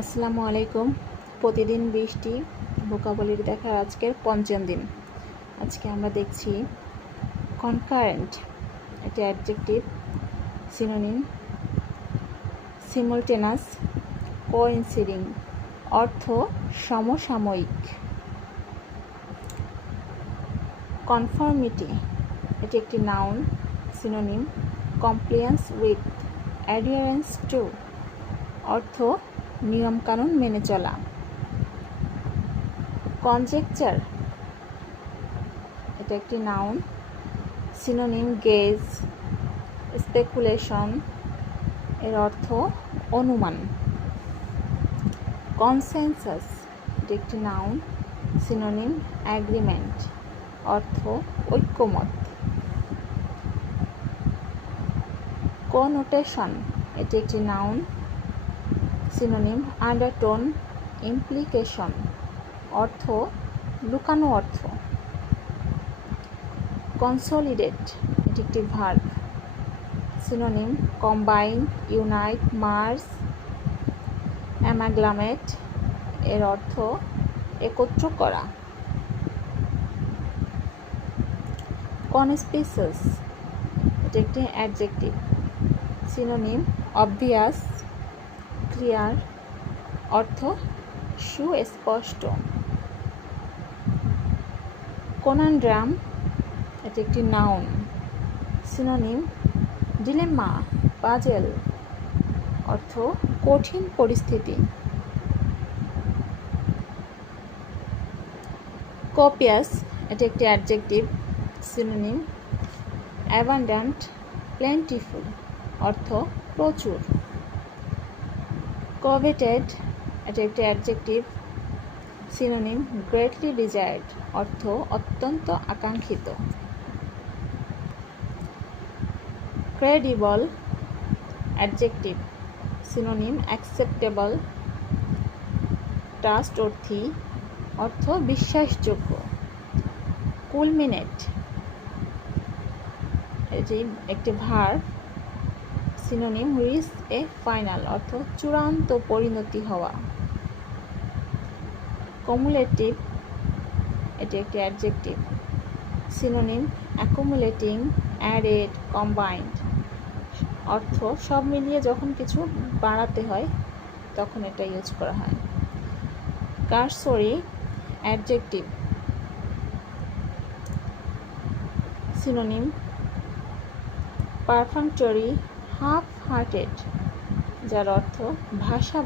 আসসালামু আলাইকুম। প্রতিদিন বৃষ্টি ভোকাবুলারি দেখার আজকের পঞ্চম দিন। আজকে আমরা দেখছি কনকারেন্ট, এটি অ্যাডজেক্টিভ, সিনোনিম সিমুলটেনাস, কোইনসিডিং, অর্থ সমসাময়িক। কনফর্মিটি, এটি একটি noun, synonym compliance with, adherence to, অর্থ নিয়মকানুন মেনে চলা। কনজেকচার, এটা একটি নাউন, সিনোনিম গেজ, স্পেকুলেশন, এর অর্থ অনুমান। কনসেনসাস, এটি একটি নাউন, সিনোনিম অ্যাগ্রিমেন্ট, অর্থ ঐক্যমত। কোনোটেশন, এটি একটি নাউন, সিনোনিম আন্ডারটোন, ইমপ্লিকেশন, অর্থ লুকানো অর্থ। কনসোলিডেট, এটি একটি verb, synonym combine, unite, merge, amalgamate, এর অর্থ একত্র করা। কনস্পিকুয়াস, এটি একটি অ্যাডজেক্টিভ, সিনোনিম অবভিয়াস, ক্লিয়ার, অর্থ সুস্পষ্ট। কনন্ড্রাম, এটি একটি নাউন, সিনোনিম ডিলেমা, পাজেল, অর্থ কঠিন পরিস্থিতি। কপিয়াস, এটি একটি অ্যাডজেক্টিভ, সিনোনিম অ্যাবান্ড্যান্ট, প্লেন্টিফুল, অর্থ প্রচুর। কভেটেড, এটি একটি অ্যাডজেক্টিভ, সিনোনিম গ্রেটলি ডিজায়ার্ড, অর্থ অত্যন্ত আকাঙ্ক্ষিত। ক্রেডিবল, অ্যাডজেক্টিভ, সিনোনিম অ্যাকসেপ্টেবল, ট্রাস্টওর্থি, অর্থ বিশ্বাসযোগ্য। কুলমিনেট, এটি একটি ভার্ব, সিনোনিম রিচ এ ফাইনাল, অর্থ চূড়ান্ত পরিণতি হওয়া। কমুলেটিভ, এটি একটি অ্যাডজেক্টিভ, সিনোনিম অ্যাকুমুলেটিং, অ্যাডেড, কম্বাইন্ড, অর্থ সব মিলিয়ে যখন কিছু বাড়াতে হয় তখন এটা ইউজ করা হয়। কারসরি, অ্যাডজেক্টিভ, সিনোনিম পারফাংটরি, হাফ হার্টেড, যার অর্থ ভাষা